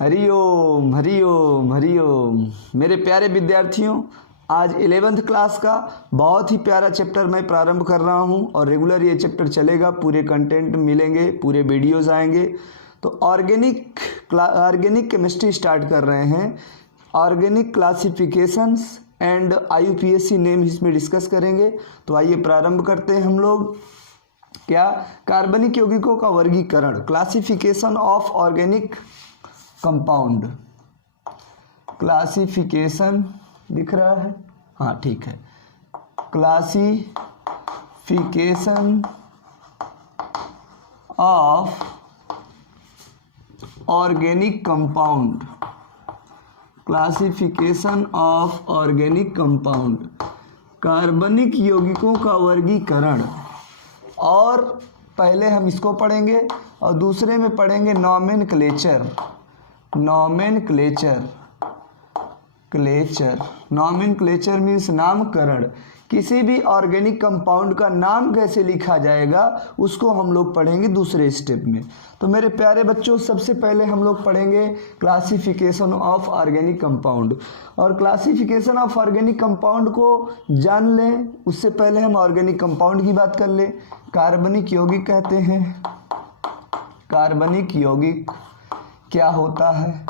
हरिओम हरिओम हरिओम। मेरे प्यारे विद्यार्थियों, आज 11th क्लास का बहुत ही प्यारा चैप्टर मैं प्रारंभ कर रहा हूं और रेगुलर ये चैप्टर चलेगा। पूरे कंटेंट मिलेंगे, पूरे वीडियोस आएंगे। तो ऑर्गेनिक केमिस्ट्री स्टार्ट कर रहे हैं। Organic classifications and IUPAC name इसमें डिस्कस करेंगे। तो आइए प्रारंभ करते हैं हम लोग। क्या? कार्बनिक यौगिकों का वर्गीकरण, classification of organic compound. Classification दिख रहा है? हाँ ठीक है। Classification of organic compound. Classification of organic compound, कार्बनिक यौगिकों का वर्गीकरण। और पहले हम इसको पढ़ेंगे और दूसरे में पढ़ेंगे नॉमेनक्लेचर। नॉमेनक्लेचर मीन्स नामकरण। किसी भी ऑर्गेनिक कंपाउंड का नाम कैसे लिखा जाएगा उसको हम लोग पढ़ेंगे दूसरे स्टेप में। तो मेरे प्यारे बच्चों, सबसे पहले हम लोग पढ़ेंगे क्लासिफिकेशन ऑफ ऑर्गेनिक कंपाउंड। और क्लासिफिकेशन ऑफ ऑर्गेनिक कंपाउंड को जान लें उससे पहले हम ऑर्गेनिक कंपाउंड की बात कर लें। कार्बनिक यौगिक कहते हैं। कार्बनिक यौगिक क्या होता है?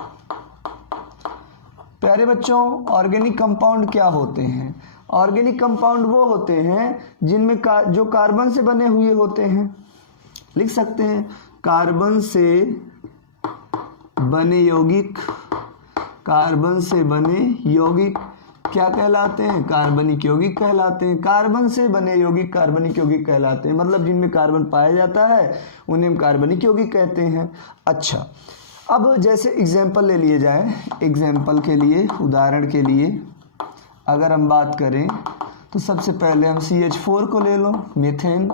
प्यारे बच्चों, ऑर्गेनिक कंपाउंड क्या होते हैं? ऑर्गेनिक कंपाउंड वो होते हैं जिनमें जो कार्बन से बने हुए होते हैं। लिख सकते हैं, कार्बन से बने यौगिक। कार्बन से बने यौगिक क्या कहलाते हैं? कार्बनिक यौगिक कहलाते हैं। कार्बन से बने यौगिक कार्बनिक यौगिक कहलाते हैं। मतलब जिनमें कार्बन पाया जाता है उन्हें हम कार्बनिक यौगिक कहते हैं। अच्छा, अब जैसे एग्जाम्पल ले लिए जाए। एग्जाम्पल के लिए, उदाहरण के लिए अगर हम बात करें तो सबसे पहले हम CH4 को ले लो, मीथेन।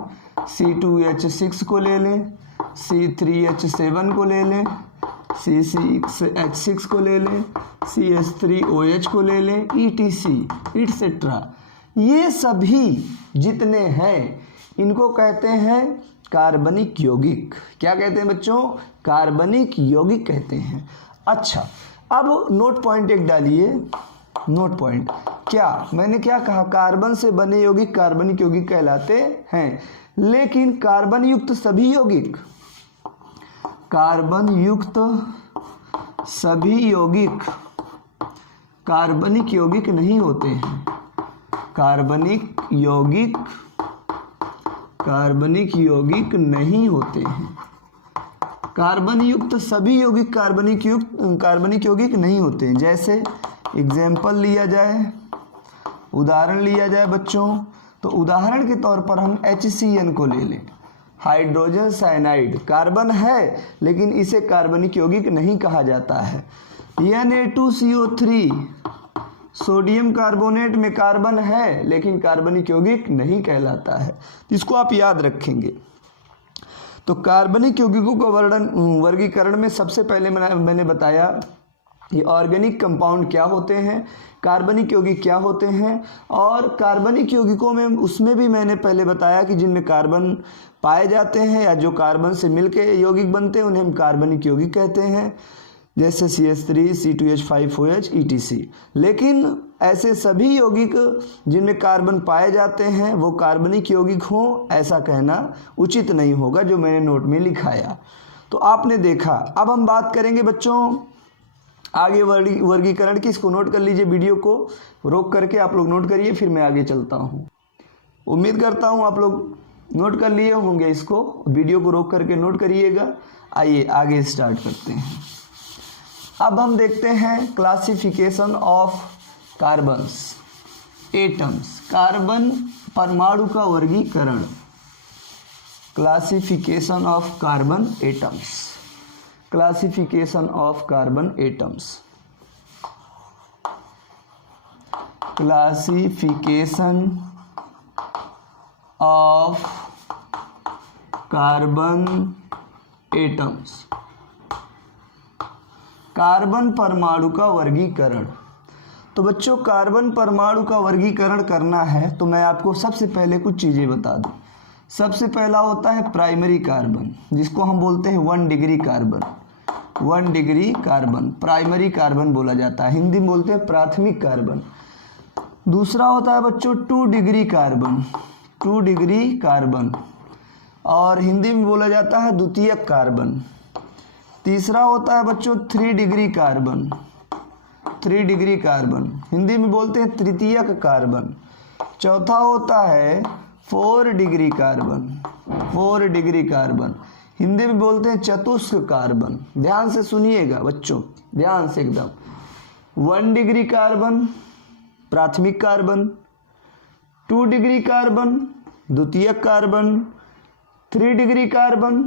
C2H6 को ले लें, C3H7 को ले लें, C6H6 को ले लें, CH3OH को ले लें, ETC एटसेट्रा। ये सभी जितने हैं इनको कहते हैं कार्बनिक यौगिक। क्या कहते हैं बच्चों? कार्बनिक यौगिक कहते हैं। अच्छा, अब नोट पॉइंट एक डालिए। नोट पॉइंट क्या? मैंने क्या कहा? कार्बन से बने यौगिक कार्बनिक यौगिक कहलाते हैं। लेकिन कार्बन युक्त सभी यौगिक, कार्बन युक्त सभी यौगिक कार्बनिक यौगिक नहीं होते हैं। कार्बनिक यौगिक नहीं होते हैं। कार्बन युक्त सभी यौगिक कार्बनिक यौगिक नहीं होते हैं। जैसे एग्जाम्पल लिया जाए, उदाहरण लिया जाए बच्चों, तो उदाहरण के तौर पर हम HCN को ले लें। हाइड्रोजन साइनाइड कार्बन है लेकिन इसे कार्बनिक यौगिक नहीं कहा जाता है। Na2CO3 सोडियम कार्बोनेट में कार्बन है लेकिन कार्बनिक यौगिक नहीं कहलाता है। इसको आप याद रखेंगे। तो कार्बनिक यौगिकों का वर्गीकरण में सबसे पहले मैंने बताया ये ऑर्गेनिक कंपाउंड क्या होते हैं, कार्बनिक यौगिक क्या होते हैं। और कार्बनिक यौगिकों में उसमें भी मैंने पहले बताया कि जिनमें कार्बन पाए जाते हैं या जो कार्बन से मिलके यौगिक बनते हैं उन्हें हम कार्बनिक यौगिक कहते हैं। जैसे CH3, C2H5OH ETC। लेकिन ऐसे सभी यौगिक जिनमें कार्बन पाए जाते हैं वो कार्बनिक यौगिक हों ऐसा कहना उचित नहीं होगा, जो मैंने नोट में लिखाया। तो आपने देखा। अब हम बात करेंगे बच्चों आगे वर्गीकरण की। इसको नोट कर लीजिए, वीडियो को रोक करके आप लोग नोट करिए, फिर मैं आगे चलता हूँ। उम्मीद करता हूँ आप लोग नोट कर लिए होंगे। इसको वीडियो को रोक करके नोट करिएगा। आइए आगे स्टार्ट करते हैं। अब हम देखते हैं classification of carbons atoms. Carbon परमाणु का वर्गीकरण। Classification of carbon atoms. Classification of carbon atoms. Classification of carbon atoms. Carbon परमाणु का वर्गीकरण। तो बच्चों, कार्बन परमाणु का वर्गीकरण करना है तो मैं आपको सबसे पहले कुछ चीज़ें बता दूं। सबसे पहला होता है प्राइमरी कार्बन, जिसको हम बोलते हैं 1 degree carbon. 1 degree carbon, primary carbon बोला जाता है, हिंदी में बोलते हैं प्राथमिक कार्बन। दूसरा होता है बच्चों 2 डिग्री कार्बन, 2 डिग्री कार्बन, और हिंदी में बोला जाता है द्वितीयक कार्बन। तीसरा होता है बच्चों 3 degree carbon, 3 degree carbon, Hindi में बोलते हैं तृतीयक कार्बन। चौथा होता है 4 degree carbon, 4 degree carbon, Hindi में बोलते हैं चतुष्क कार्बन। ध्यान से सुनिएगा बच्चों, ध्यान से एकदम। 1 डिग्री कार्बन प्राथमिक कार्बन, 2 डिग्री कार्बन द्वितीयक कार्बन, 3 डिग्री कार्बन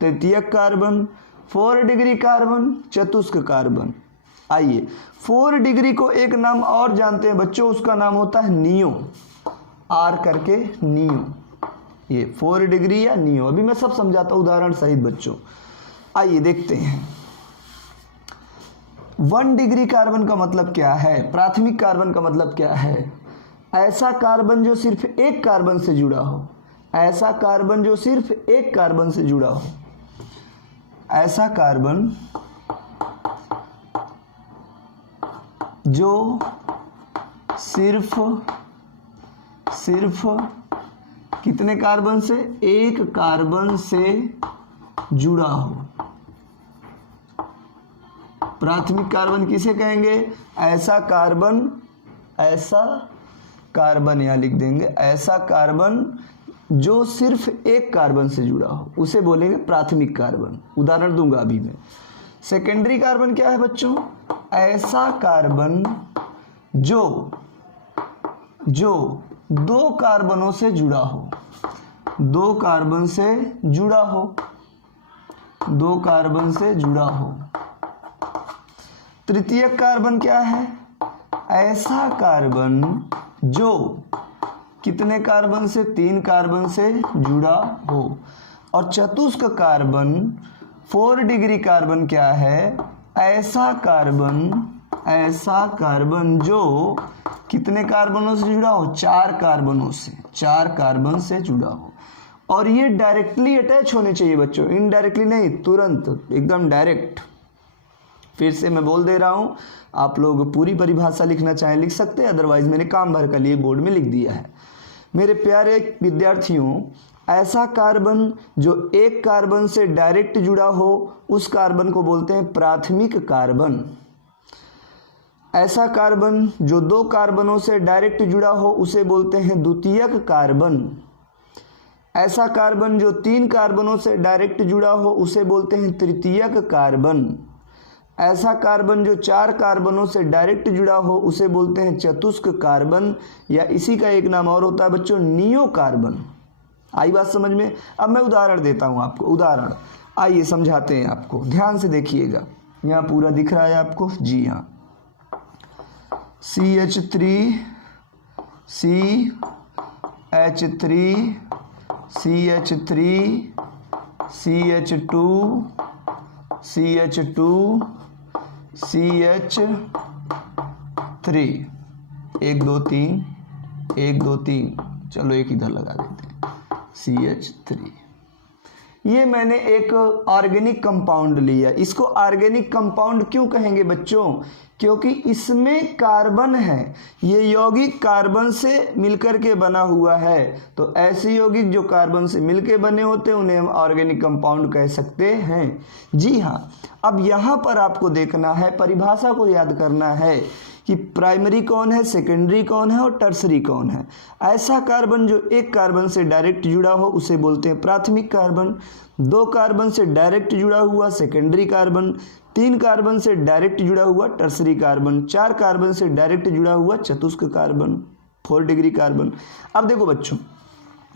तृतीयक कार्बन, 4 डिग्री कार्बन चतुष्क कार्बन। आइए 4 डिग्री को एक नाम और जानते हैं बच्चों, उसका नाम होता है नियो, आर करके नियो, ये 4 डिग्री या नियो। अभी मैं सब समझाता हूँ उदाहरण सहित बच्चों। आइए देखते हैं 1 डिग्री कार्बन का मतलब क्या है, प्राथमिक कार्बन का मतलब क्या है। ऐसा कार्बन जो सिर्फ एक कार्बन से जुड़ा हो, ऐसा कार्बन जो सिर्फ एक कार्बन से जुड़ा हो, ऐसा कार्बन जो सिर्फ कितने कार्बन से, एक कार्बन से जुड़ा हो। प्राथमिक कार्बन किसे कहेंगे, ऐसा कार्बन यहाँ लिख देंगे, ऐसा कार्बन जो सिर्फ एक कार्बन से जुड़ा हो उसे बोलेंगे प्राथमिक कार्बन। उदाहरण दूंगा अभी मैं। सेकेंडरी कार्बन क्या है बच्चों, ऐसा कार्बन जो 2 कार्बनों से जुड़ा हो, 2 कार्बन से जुड़ा हो, 2 कार्बन से जुड़ा हो। तृतीयक कार्बन क्या है, ऐसा कार्बन जो कितने कार्बन से, 3 कार्बन से जुड़ा हो। और चतुष्क कार्बन 4 डिग्री कार्बन क्या है, ऐसा कार्बन जो कितने कार्बनों से जुड़ा हो, 4 कार्बनों से, 4 कार्बन से जुड़ा हो। और ये डायरेक्टली अटैच होने चाहिए बच्चों, इनडायरेक्टली नहीं, तुरंत एकदम डायरेक्ट। फिर से मैं बोल दे रहा हूँ, आप लोग पूरी परिभाषा लिखना चाहें लिख सकते हैं, अदरवाइज मैंने काम भर के लिए बोर्ड में लिख दिया है। मेरे प्यारे विद्यार्थियों, ऐसा कार्बन जो एक कार्बन से डायरेक्ट जुड़ा हो उस कार्बन को बोलते हैं प्राथमिक कार्बन। ऐसा कार्बन जो 2 कार्बनों से डायरेक्ट जुड़ा हो उसे बोलते हैं द्वितीयक कार्बन। ऐसा कार्बन जो 3 कार्बनों से डायरेक्ट जुड़ा हो उसे बोलते हैं तृतीयक कार्बन। ऐसा कार्बन जो 4 कार्बनों से डायरेक्ट जुड़ा हो उसे बोलते हैं चतुष्क कार्बन, या इसी का एक नाम और होता है बच्चों नियो कार्बन। आई बात समझ में। अब मैं उदाहरण देता हूं आपको, उदाहरण आइए समझाते हैं आपको, ध्यान से देखिएगा। यहाँ पूरा दिख रहा है आपको, जी हाँ। CH3 CH3 CH3 CH2 CH2 CH3 1 2 3 1 2 3, चलो एक इधर लगा देते हैं CH3। ये मैंने एक ऑर्गेनिक कंपाउंड लिया। इसको ऑर्गेनिक कंपाउंड क्यों कहेंगे बच्चों, क्योंकि इसमें कार्बन है, ये यौगिक कार्बन से मिलकर के बना हुआ है। तो ऐसे यौगिक जो कार्बन से मिलकर बने होते हैं उन्हें हम ऑर्गेनिक कंपाउंड कह सकते हैं। जी हाँ। अब यहाँ पर आपको देखना है, परिभाषा को याद करना है कि प्राइमरी कौन है, सेकेंडरी कौन है और टर्सरी कौन है। ऐसा कार्बन जो एक कार्बन से डायरेक्ट जुड़ा हो उसे बोलते हैं प्राथमिक कार्बन। 2 कार्बन से डायरेक्ट जुड़ा हुआ सेकेंडरी कार्बन, 3 कार्बन से डायरेक्ट जुड़ा हुआ टर्सरी कार्बन, 4 कार्बन से डायरेक्ट जुड़ा हुआ चतुष्क कार्बन, 4 डिग्री कार्बन। अब देखो बच्चों,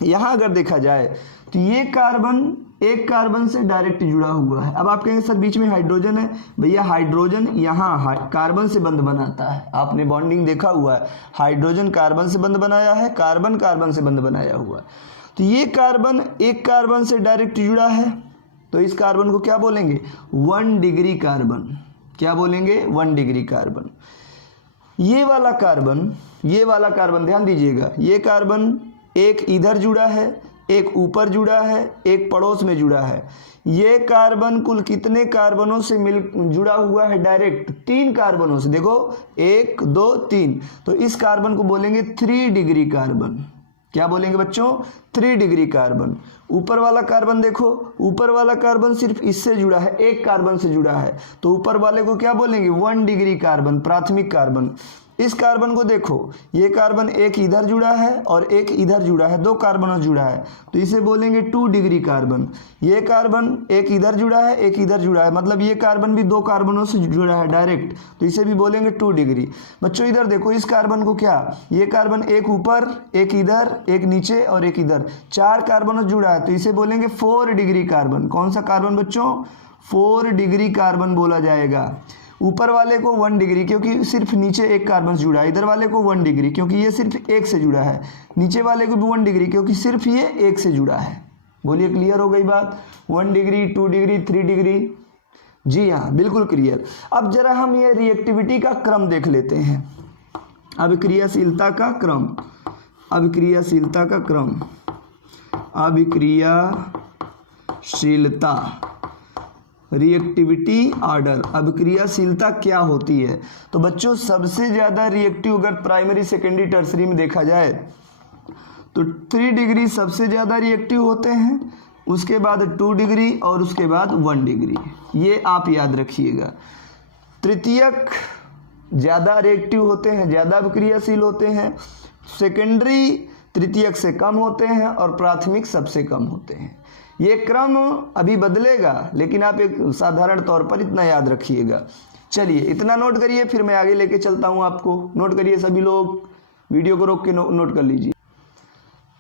यहाँ अगर देखा जाए तो ये कार्बन एक कार्बन से डायरेक्ट जुड़ा हुआ है। अब आप कहेंगे सर बीच में हाइड्रोजन है, भैया हाइड्रोजन यहाँ कार्बन से बंध बनाता है। आपने बॉन्डिंग देखा हुआ है, हाइड्रोजन कार्बन से बंध बनाया है, कार्बन कार्बन से बंध बनाया हुआ है। तो ये कार्बन एक कार्बन से डायरेक्ट जुड़ा है, तो इस कार्बन को क्या बोलेंगे, 1 डिग्री कार्बन। क्या बोलेंगे, 1 डिग्री कार्बन। ये वाला कार्बन ध्यान दीजिएगा, ये कार्बन एक इधर जुड़ा है, एक ऊपर जुड़ा है, एक पड़ोस में जुड़ा है। ये कार्बन कुल कितने कार्बनों से मिल जुड़ा हुआ है? डायरेक्ट 3 कार्बनों से। देखो 1 2 3, तो इस कार्बन को बोलेंगे 3 डिग्री कार्बन। क्या बोलेंगे बच्चों? 3 डिग्री कार्बन। ऊपर वाला कार्बन देखो, ऊपर वाला कार्बन सिर्फ इससे जुड़ा है, एक कार्बन से जुड़ा है, तो ऊपर वाले को क्या बोलेंगे? 1 डिग्री कार्बन, प्राथमिक कार्बन। इस कार्बन को देखो, ये कार्बन एक इधर जुड़ा है और एक इधर जुड़ा है, 2 कार्बनों जुड़ा है, तो इसे बोलेंगे 2 डिग्री कार्बन। ये कार्बन एक इधर जुड़ा है, एक इधर जुड़ा है, मतलब ये कार्बन भी 2 कार्बनों से जुड़ा है डायरेक्ट, तो इसे भी बोलेंगे 2 डिग्री। बच्चों इधर देखो, इस कार्बन को क्या, ये कार्बन एक ऊपर, एक इधर, एक नीचे और एक इधर, 4 कार्बनों से जुड़ा है, तो इसे बोलेंगे 4 डिग्री कार्बन। कौन सा कार्बन बच्चों? 4 डिग्री कार्बन बोला जाएगा। ऊपर वाले को 1 डिग्री, क्योंकि सिर्फ नीचे एक कार्बन से जुड़ा है। इधर वाले को 1 डिग्री, क्योंकि ये सिर्फ एक से जुड़ा है। नीचे वाले को भी 1 डिग्री, क्योंकि सिर्फ ये एक से जुड़ा है। बोलिए क्लियर हो गई बात? 1 डिग्री, 2 डिग्री, 3 डिग्री। जी हाँ, बिल्कुल क्लियर। अब जरा हम ये रिएक्टिविटी का क्रम देख लेते हैं। अभिक्रियाशीलता का क्रम, अभिक्रियाशीलता का क्रम, अभिक्रियाशीलता, रिएक्टिविटी ऑर्डर। अभिक्रियाशीलता क्या होती है? तो बच्चों सबसे ज़्यादा रिएक्टिव अगर प्राइमरी सेकेंडरी टर्सरी में देखा जाए तो 3 डिग्री सबसे ज़्यादा रिएक्टिव होते हैं, उसके बाद 2 डिग्री और उसके बाद 1 डिग्री। ये आप याद रखिएगा। तृतीयक ज़्यादा रिएक्टिव होते हैं, ज़्यादा अभिक्रियाशील होते हैं। सेकेंडरी तृतीयक से कम होते हैं और प्राथमिक सबसे कम होते हैं। ये क्रम अभी बदलेगा, लेकिन आप एक साधारण तौर पर इतना याद रखिएगा। चलिए इतना नोट करिए, फिर मैं आगे लेके चलता हूँ आपको। नोट करिए सभी लोग, वीडियो को रोक के नोट कर लीजिए।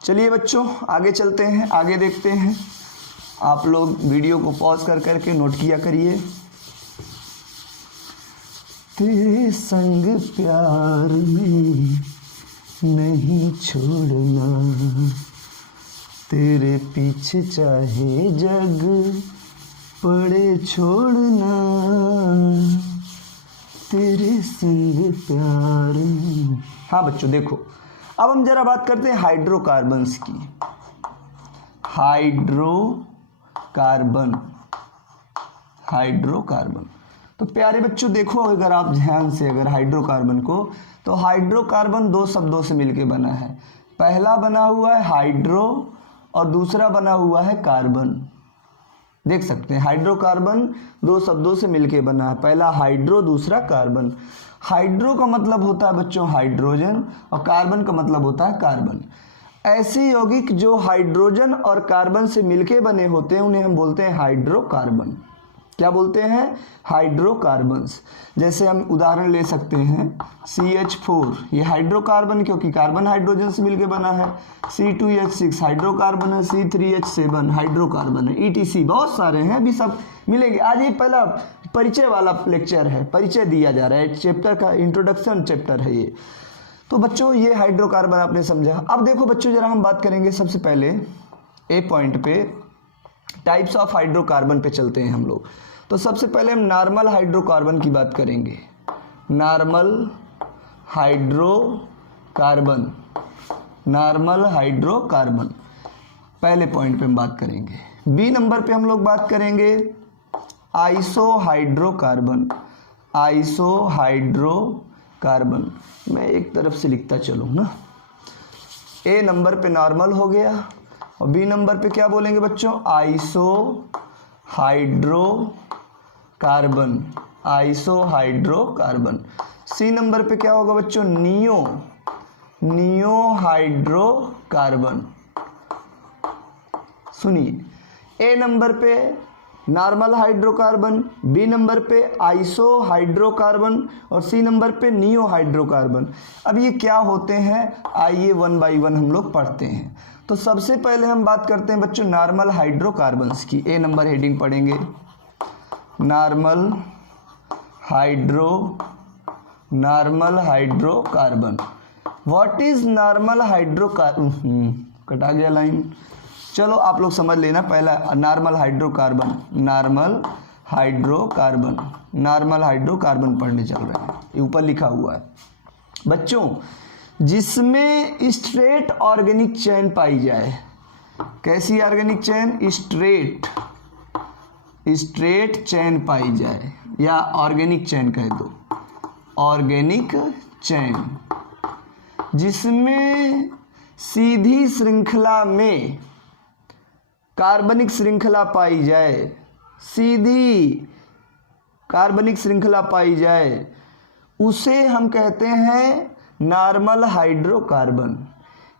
चलिए बच्चों आगे चलते हैं, आगे देखते हैं। आप लोग वीडियो को पॉज कर करके नोट किया करिए। तेरे संग प्यार में नहीं छोड़ना, तेरे पीछे चाहे जग पड़े छोड़ना, तेरे संग प्यार में। हाँ बच्चों देखो, अब हम जरा बात करते हैं हाइड्रोकार्बन्स की। Hydrocarbon, hydrocarbon. तो प्यारे बच्चों देखो, अगर आप ध्यान से अगर हाइड्रोकार्बन को, तो हाइड्रोकार्बन 2 शब्दों से मिलके बना है। पहला बना हुआ है हाइड्रो और दूसरा बना हुआ है कार्बन। देख सकते हैं हाइड्रोकार्बन 2 शब्दों से मिलके बना है, पहला हाइड्रो, दूसरा कार्बन। हाइड्रो का मतलब होता है बच्चों हाइड्रोजन और कार्बन का मतलब होता है कार्बन। ऐसे यौगिक जो हाइड्रोजन और कार्बन से मिलके बने होते हैं उन्हें हम बोलते हैं हाइड्रोकार्बन। क्या बोलते हैं? हाइड्रोकार्बन्स। जैसे हम उदाहरण ले सकते हैं CH4, ये हाइड्रोकार्बन क्योंकि कार्बन हाइड्रोजन से मिलके बना है। C2H6 हाइड्रोकार्बन है, C3H7 हाइड्रोकार्बन है, ETC बहुत सारे हैं, अभी सब मिलेंगे। आज ये पहला परिचय वाला लेक्चर है, परिचय दिया जा रहा है, चैप्टर का इंट्रोडक्शन चैप्टर है ये। तो बच्चों ये हाइड्रोकार्बन आपने समझा। अब देखो बच्चों जरा हम बात करेंगे सबसे पहले ए पॉइंट पे, टाइप्स ऑफ हाइड्रोकार्बन पे चलते हैं हम लोग। तो सबसे पहले हम नॉर्मल हाइड्रोकार्बन की बात करेंगे। नॉर्मल हाइड्रोकार्बन, नॉर्मल हाइड्रोकार्बन पहले पॉइंट पे हम बात करेंगे। बी नंबर पे हम लोग बात करेंगे आइसोहाइड्रोकार्बन, आइसोहाइड्रोकार्बन। मैं एक तरफ से लिखता चलूँ ना। ए नंबर पे नॉर्मल हो गया और बी नंबर पे क्या बोलेंगे बच्चों? आइसोहाइड्रोकार्बन, आइसोहाइड्रोकार्बन। सी नंबर पे क्या होगा बच्चों? नियोहाइड्रोकार्बन। सुनिए, ए नंबर पे नॉर्मल हाइड्रोकार्बन, बी नंबर पे आइसोहाइड्रोकार्बन और सी नंबर पे नियोहाइड्रोकार्बन। अब ये क्या होते हैं, आइए 1 बाय 1 हम लोग पढ़ते हैं। तो सबसे पहले हम बात करते हैं बच्चों नॉर्मल हाइड्रोकार्बन्स की। ए नंबर हेडिंग पढ़ेंगे normal hydrocarbon. What is normal hydrocarbon? कटा गया लाइन, चलो आप लोग समझ लेना। पहला normal hydrocarbon, normal hydrocarbon, normal hydrocarbon पढ़ने चल रहे हैं। ये ऊपर लिखा हुआ है बच्चों, जिसमें स्ट्रेट ऑर्गेनिक चेन पाई जाए, कैसी ऑर्गेनिक चेन? स्ट्रेट चेन पाई जाए, या ऑर्गेनिक चेन कह दो, ऑर्गेनिक चेन, जिसमें सीधी श्रृंखला में कार्बनिक श्रृंखला पाई जाए, सीधी कार्बनिक श्रृंखला पाई जाए, उसे हम कहते हैं नॉर्मल हाइड्रोकार्बन।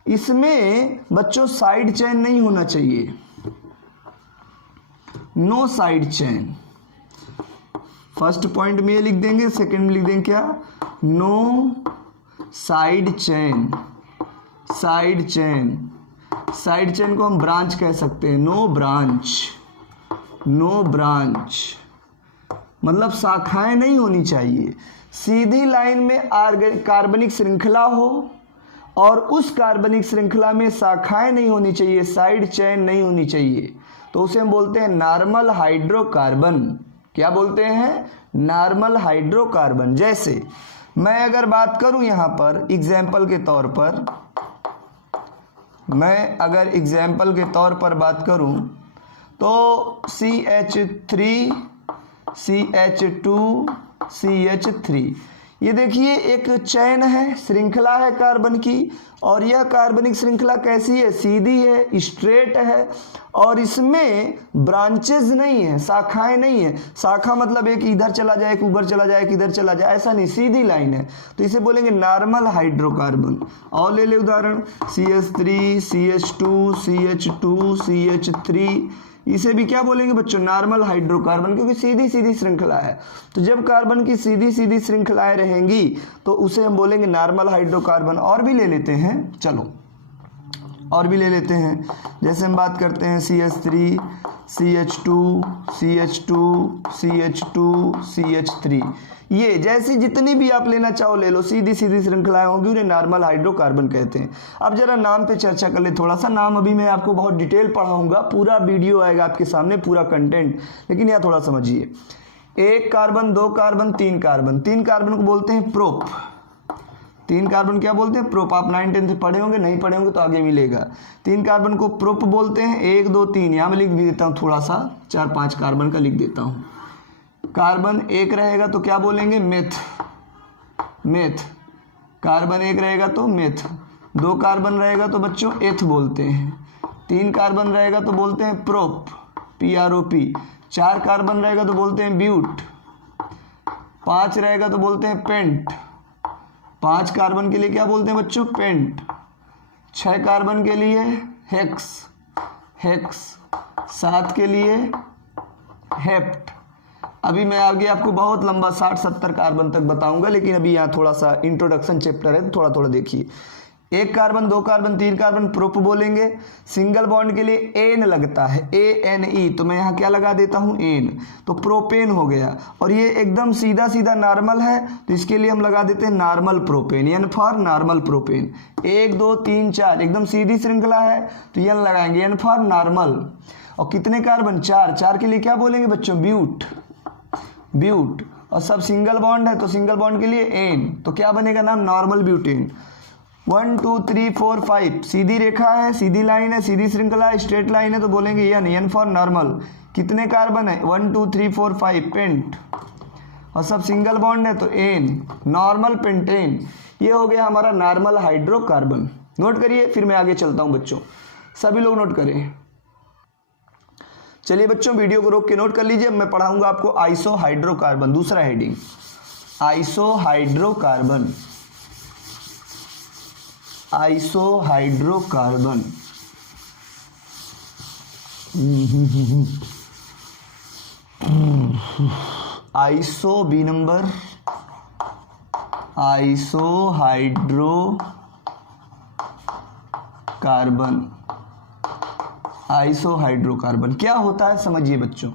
इसमें बच्चों साइड चेन नहीं होना चाहिए, no side chain. First point में ये लिख देंगे, सेकंड में लिख देंगे क्या? No side chain. Side chain, side chain को हम ब्रांच कह सकते हैं, नो ब्रांच, नो ब्रांच मतलब शाखाएं नहीं होनी चाहिए। सीधी लाइन में कार्बनिक श्रृंखला हो और उस कार्बनिक श्रृंखला में शाखाएं नहीं होनी चाहिए, साइड चेन नहीं होनी चाहिए, तो उसे हम बोलते हैं नॉर्मल हाइड्रोकार्बन। क्या बोलते हैं? Normal hydrocarbon. जैसे मैं अगर बात करूं यहां पर एग्जाम्पल के तौर पर, मैं अगर एग्जाम्पल के तौर पर बात करूं तो CH3 CH2 CH3, ये देखिए एक चैन है, श्रृंखला है कार्बन की, और यह कार्बनिक श्रृंखला कैसी है? सीधी है, स्ट्रेट है, और इसमें ब्रांचेस नहीं है, शाखाएं नहीं है। शाखा मतलब एक इधर चला जाए, एक ऊपर चला जाए, एक इधर चला जाए, ऐसा नहीं, सीधी लाइन है, तो इसे बोलेंगे नॉर्मल हाइड्रोकार्बन। और ले ले उदाहरण CH3 CH2 CH2 CH3, इसे भी क्या बोलेंगे बच्चों? नॉर्मल हाइड्रोकार्बन, क्योंकि सीधी सीधी श्रृंखला है। तो जब कार्बन की सीधी सीधी श्रृंखलाएं रहेंगी तो उसे हम बोलेंगे नॉर्मल हाइड्रोकार्बन। और भी ले लेते हैं, चलो और भी ले लेते हैं। जैसे हम बात करते हैं CH3 CH2 CH2 CH2 CH3, ये जैसी जितनी भी आप लेना चाहो ले लो, सीधी सीधी श्रृंखलाएं होंगी, उन्हें नॉर्मल हाइड्रोकार्बन कहते हैं। अब जरा नाम पे चर्चा कर ले थोड़ा सा। नाम अभी मैं आपको बहुत डिटेल पढ़ाऊंगा, पूरा वीडियो आएगा आपके सामने, पूरा कंटेंट, लेकिन यहाँ थोड़ा समझिए। 1 कार्बन 2 कार्बन 3 कार्बन, 3 कार्बन को बोलते हैं प्रोप। 3 कार्बन क्या बोलते हैं? प्रोप। आप 9 10 पढ़े होंगे, नहीं पढ़े होंगे तो आगे मिलेगा। 3 कार्बन को प्रोप बोलते हैं। 1 2 3 यहाँ मैं लिख भी देता हूँ, थोड़ा सा 4 5 कार्बन का लिख देता हूँ। कार्बन 1 रहेगा तो क्या बोलेंगे? Meth, meth. कार्बन 1 रहेगा तो मेथ। 2 कार्बन रहेगा तो बच्चों एथ बोलते हैं। 3 कार्बन रहेगा तो बोलते हैं प्रोप, PROP। 4 कार्बन रहेगा तो बोलते हैं ब्यूट। 5 रहेगा तो बोलते हैं पेंट। 5 कार्बन के लिए क्या बोलते हैं बच्चों? पेंट। 6 कार्बन के लिए हेक्स, हेक्स। 7 के लिए हेप्ट। अभी मैं आगे आपको बहुत लंबा 60-70 कार्बन तक बताऊंगा, लेकिन अभी यहाँ थोड़ा सा इंट्रोडक्शन चैप्टर है, थोड़ा थोड़ा देखिए। 1 कार्बन 2 कार्बन 3 कार्बन प्रोप बोलेंगे। सिंगल बॉन्ड के लिए एन लगता है, ANE, तो मैं यहाँ क्या लगा देता हूँ? एन, तो प्रोपेन हो गया। और ये एकदम सीधा सीधा नॉर्मल है, तो इसके लिए हम लगा देते हैं normal propane, N for normal propane. 1 2 3 4 एकदम सीधी श्रृंखला है, तो एन लगाएंगे, एन फॉर नॉर्मल। और कितने कार्बन? 4। 4 के लिए क्या बोलेंगे बच्चों? ब्यूट, ब्यूट। और सब सिंगल बॉन्ड है तो सिंगल बॉन्ड के लिए एन, तो क्या बनेगा नाम? Normal butane. 1 2 3 4 5 सीधी रेखा है, सीधी लाइन है, सीधी श्रृंखला है, स्ट्रेट लाइन है, तो बोलेंगे एन, एन फॉर नॉर्मल। कितने कार्बन है? 1 2 3 4 5 पेंट। और सब सिंगल बॉन्ड है तो एन, नॉर्मल पेंटेन। ये हो गया हमारा नॉर्मल हाइड्रोकार्बन। नोट करिए, फिर मैं आगे चलता हूं बच्चों, सभी लोग नोट करें। चलिए बच्चों वीडियो को रोक के नोट कर लीजिए। मैं पढ़ाऊंगा आपको आइसो हाइड्रोकार्बन, दूसरा heading iso hydrocarbon. Iso hydrocarbon iso B number, iso hydrocarbon. Iso hydrocarbon क्या होता है समझिए बच्चों।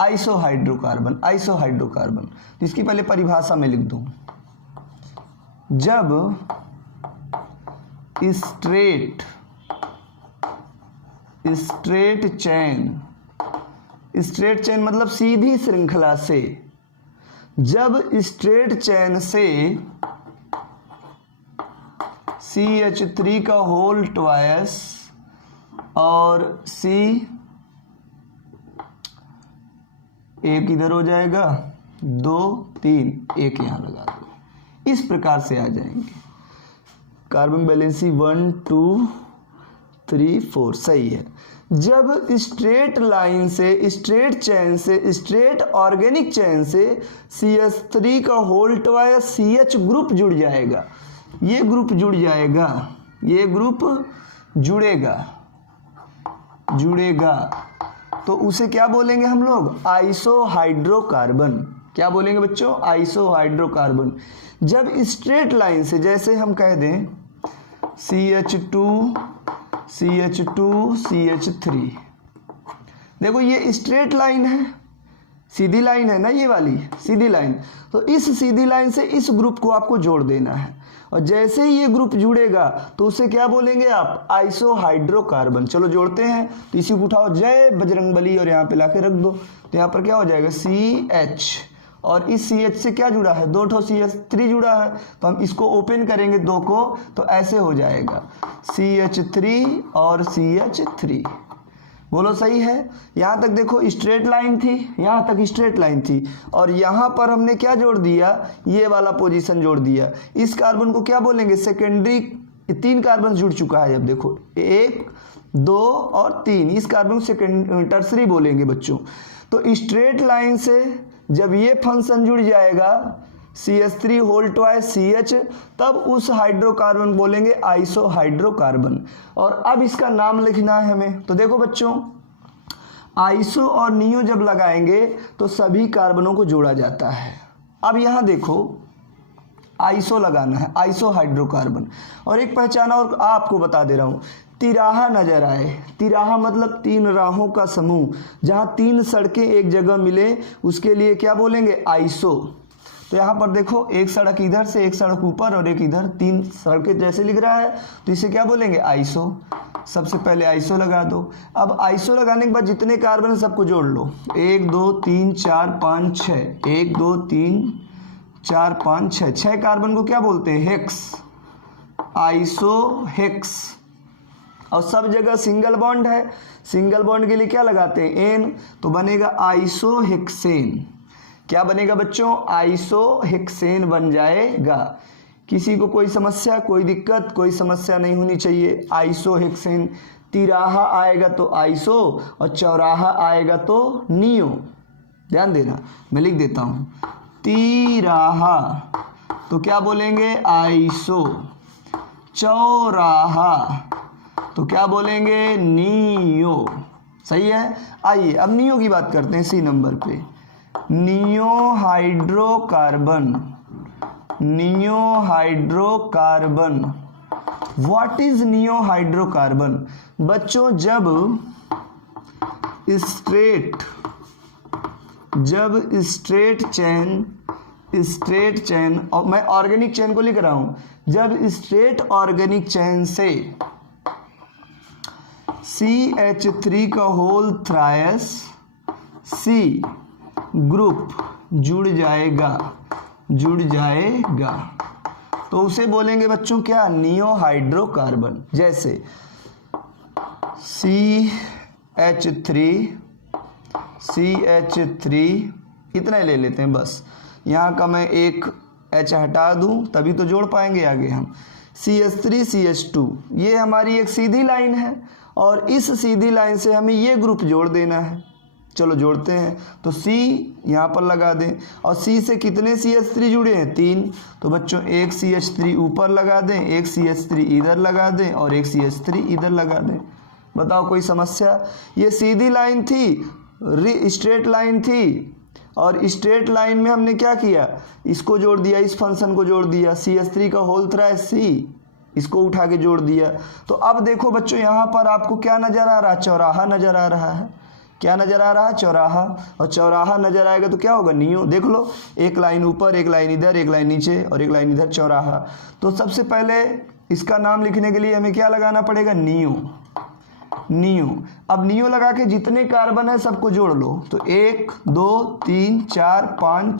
आइसो हाइड्रोकार्बन, आइसो हाइड्रोकार्बन, इसकी पहले परिभाषा में लिख दूं। जब स्ट्रेट चेन, स्ट्रेट चेन मतलब सीधी श्रृंखला से, जब स्ट्रेट चेन से CH3 का होल ट्वाइस और C एक इधर हो जाएगा, 2 3 एक यहाँ लगा दो। इस प्रकार से आ जाएंगे कार्बन बैलेंसी 1 2 3 4 सही है। जब स्ट्रेट लाइन से, स्ट्रेट चेन से, स्ट्रेट ऑर्गेनिक चेन से CH3 का होल ट्वाइस CH ग्रुप जुड़ जाएगा, ये ग्रुप जुड़ जाएगा, ये ग्रुप जुड़ेगा तो उसे क्या बोलेंगे हम लोग? आइसोहाइड्रोकार्बन। क्या बोलेंगे बच्चों? आइसोहाइड्रोकार्बन। जब स्ट्रेट लाइन से, जैसे हम कह दें CH2 CH3, देखो ये स्ट्रेट लाइन है, सीधी लाइन है ना, ये वाली सीधी लाइन। तो इस सीधी लाइन से इस ग्रुप को आपको जोड़ देना है, और जैसे ही ये ग्रुप जुड़ेगा तो उसे क्या बोलेंगे आप? आइसोहाइड्रोकार्बन। चलो जोड़ते हैं, तो इसी को उठाओ, जय बजरंगबली, और यहाँ पे लाके रख दो। तो यहाँ पर क्या हो जाएगा? CH, और इस CH से क्या जुड़ा है? 2 ठो CH3 जुड़ा है, तो हम इसको ओपन करेंगे 2 को, तो ऐसे हो जाएगा CH3 और CH3। बोलो सही है? यहाँ तक देखो स्ट्रेट लाइन थी, यहाँ तक स्ट्रेट लाइन थी, और यहाँ पर हमने क्या जोड़ दिया? ये वाला पोजीशन जोड़ दिया। इस कार्बन को क्या बोलेंगे? सेकेंडरी। 3 कार्बन जुड़ चुका है, अब देखो 1 2 और 3, इस कार्बन को टर्सरी बोलेंगे बच्चों। तो स्ट्रेट लाइन से जब ये फंक्शन जुड़ जाएगा CH3 होल ट्वाइस CH, तब उस हाइड्रोकार्बन बोलेंगे आइसोहाइड्रोकार्बन। और अब इसका नाम लिखना है हमें। तो देखो बच्चों, आइसो और नियो जब लगाएंगे तो सभी कार्बनों को जोड़ा जाता है। अब यहाँ देखो आइसो लगाना है, आइसोहाइड्रोकार्बन। और एक पहचाना और आपको बता दे रहा हूँ, तिराहा नजर आए। तिराहा मतलब 3 राहों का समूह, जहाँ 3 सड़कें एक जगह मिले, उसके लिए क्या बोलेंगे? आइसो। तो यहाँ पर देखो, एक सड़क इधर से, एक सड़क ऊपर और एक इधर, 3 सड़कें जैसे लिख रहा है, तो इसे क्या बोलेंगे? आइसो। सबसे पहले आइसो लगा दो। अब आइसो लगाने के बाद जितने कार्बन है सबको जोड़ लो, 1 2 3 4 5 6, 1 2 3 4 5 6, 6 कार्बन को क्या बोलते हैं? Hex, iso hex. और सब जगह सिंगल बॉन्ड है, सिंगल बॉन्ड के लिए क्या लगाते हैं? एन, तो बनेगा आइसोहेक्सेन। क्या बनेगा बच्चों? आइसोहेक्सेन बन जाएगा। किसी को कोई समस्या, कोई दिक्कत, कोई समस्या नहीं होनी चाहिए। आइसोहेक्सेन। तिराहा आएगा तो आइसो, और चौराहा आएगा तो नियो। ध्यान देना, मैं लिख देता हूँ, तिराहा तो क्या बोलेंगे? आइसो। चौराहा तो क्या बोलेंगे? नियो। सही है। आइए अब नियो की बात करते हैं। C नंबर पे neo hydrocarbon. Neo hydrocarbon. What is neo hydrocarbon? बच्चों, जब स्ट्रेट चेन, और मैं ऑर्गेनिक चेन को लिख रहा हूं, जब स्ट्रेट ऑर्गेनिक चेन से CH3 का होल थ्रायस C ग्रुप जुड़ जाएगा तो उसे बोलेंगे बच्चों क्या? Neo hydrocarbon. जैसे CH3 इतना ही ले लेते हैं बस। यहाँ का मैं एक H हटा दूं तभी तो जोड़ पाएंगे आगे हम। CH3 CH2 ये हमारी एक सीधी लाइन है, और इस सीधी लाइन से हमें ये ग्रुप जोड़ देना है। चलो जोड़ते हैं। तो C यहाँ पर लगा दें, और C से कितने CH3 जुड़े हैं? 3। तो बच्चों एक CH3 ऊपर लगा दें, एक CH3 इधर लगा दें, और एक CH3 इधर लगा दें। बताओ कोई समस्या? ये सीधी लाइन थी, स्ट्रेट लाइन थी, और स्ट्रेट लाइन में हमने क्या किया? इसको जोड़ दिया, इस फंक्शन को जोड़ दिया, CH3 का होल थ्रायस C, इसको उठा के जोड़ दिया। तो अब देखो बच्चों, यहाँ पर आपको क्या नजर आ रहा है? चौराहा नजर आ रहा है। क्या नजर आ रहा है? चौराहा। और चौराहा नजर आएगा तो क्या होगा? नियो। देख लो, एक लाइन ऊपर, एक लाइन इधर, एक लाइन नीचे, और एक लाइन इधर, चौराहा। तो सबसे पहले इसका नाम लिखने के लिए हमें क्या लगाना पड़ेगा? नियो। अब नियो लगा के जितने कार्बन है सबको जोड़ लो। तो 1 2 3 4 5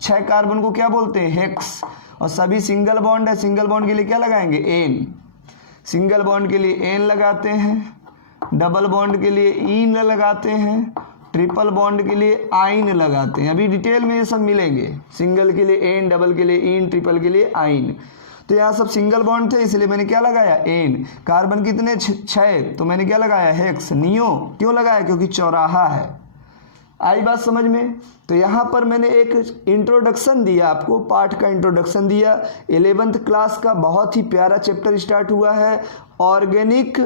6 कार्बन को क्या बोलते हैं? हेक्स। और सभी सिंगल बॉन्ड है, सिंगल बॉन्ड के लिए क्या लगाएंगे? एन। सिंगल बॉन्ड के लिए एन लगाते हैं, डबल बॉन्ड के लिए इन लगाते हैं, ट्रिपल बॉन्ड के लिए आइन लगाते हैं। अभी डिटेल में ये सब मिलेंगे, सिंगल के लिए एन, डबल के लिए इन, ट्रिपल के लिए आइन। तो यहाँ सब सिंगल बॉन्ड थे इसलिए मैंने क्या लगाया, एन। कार्बन कितने 6, तो मैंने क्या लगाया, हेक्स। नियो क्यों लगाया, क्योंकि चौराहा है। आई बात समझ में। तो यहाँ पर मैंने एक इंट्रोडक्शन दिया आपको, पार्ट का इंट्रोडक्शन दिया। 11th क्लास का बहुत ही प्यारा चैप्टर स्टार्ट हुआ है, organic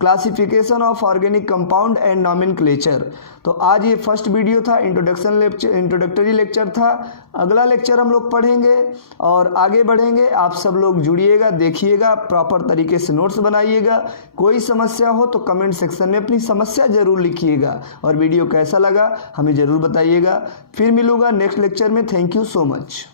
classification of organic compound and nomenclature. तो आज ये फर्स्ट वीडियो था, इंट्रोडक्टरी लेक्चर था। अगला लेक्चर हम लोग पढ़ेंगे और आगे बढ़ेंगे। आप सब लोग जुड़िएगा, देखिएगा, प्रॉपर तरीके से नोट्स बनाइएगा। कोई समस्या हो तो कमेंट सेक्शन में अपनी समस्या ज़रूर लिखिएगा, और वीडियो कैसा लगा हमें ज़रूर बताइएगा। फिर मिलूंगा नेक्स्ट लेक्चर में। Thank you so much.